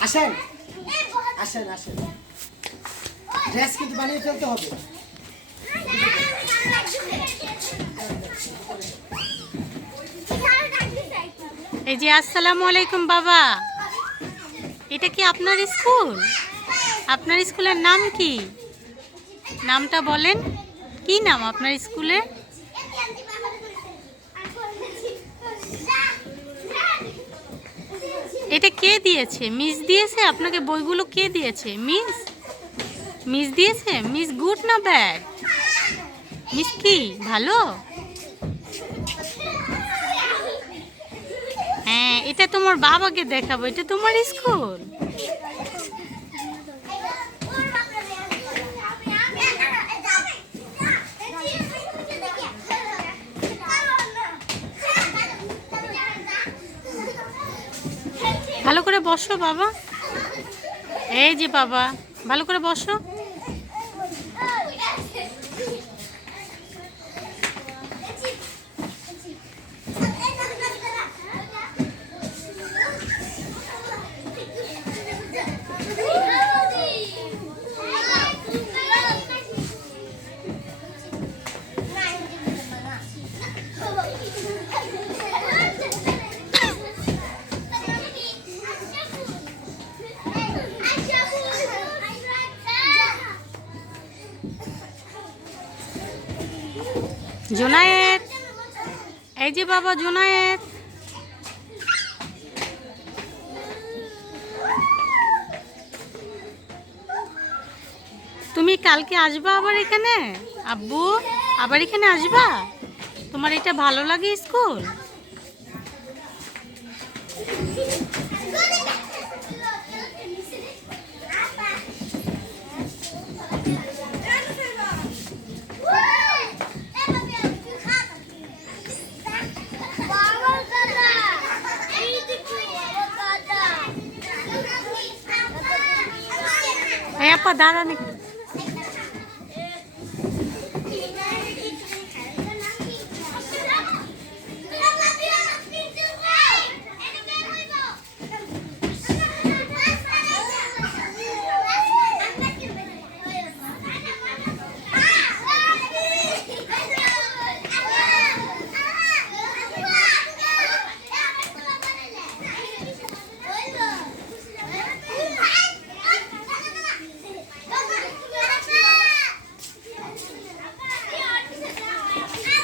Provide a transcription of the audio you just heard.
আসেন আসেন আসেন, ড্রেস কিন্তু বানিয়ে ফেলতে হবে। এই যে আসসালামু আলাইকুম বাবা, এটা কি আপনার স্কুল? আপনার স্কুলের নাম কি? নামটা বলেন, কি নাম আপনার স্কুলের? এটা কে দিয়েছে? মিস দিয়েছে আপনাকে বইগুলো? কে দিয়েছে? মিস? মিস দিয়েছে? মিস গুড না ব্যাড? মিস কি ভালো? হ্যাঁ, এটা তোমার বাবাকে দেখাবো, এটা তোমার স্কুল। ভালো করে বসো বাবা। এই যে বাবা, ভালো করে বসো। জোনায়েত, এই যে বাবা জোনায়েত, তুমি কালকে আসবা আবার এখানে? আব্বু আবার এখানে আসবা? তোমার এটা ভালো লাগে স্কুল? এই আপা দাঁড়ান একটু।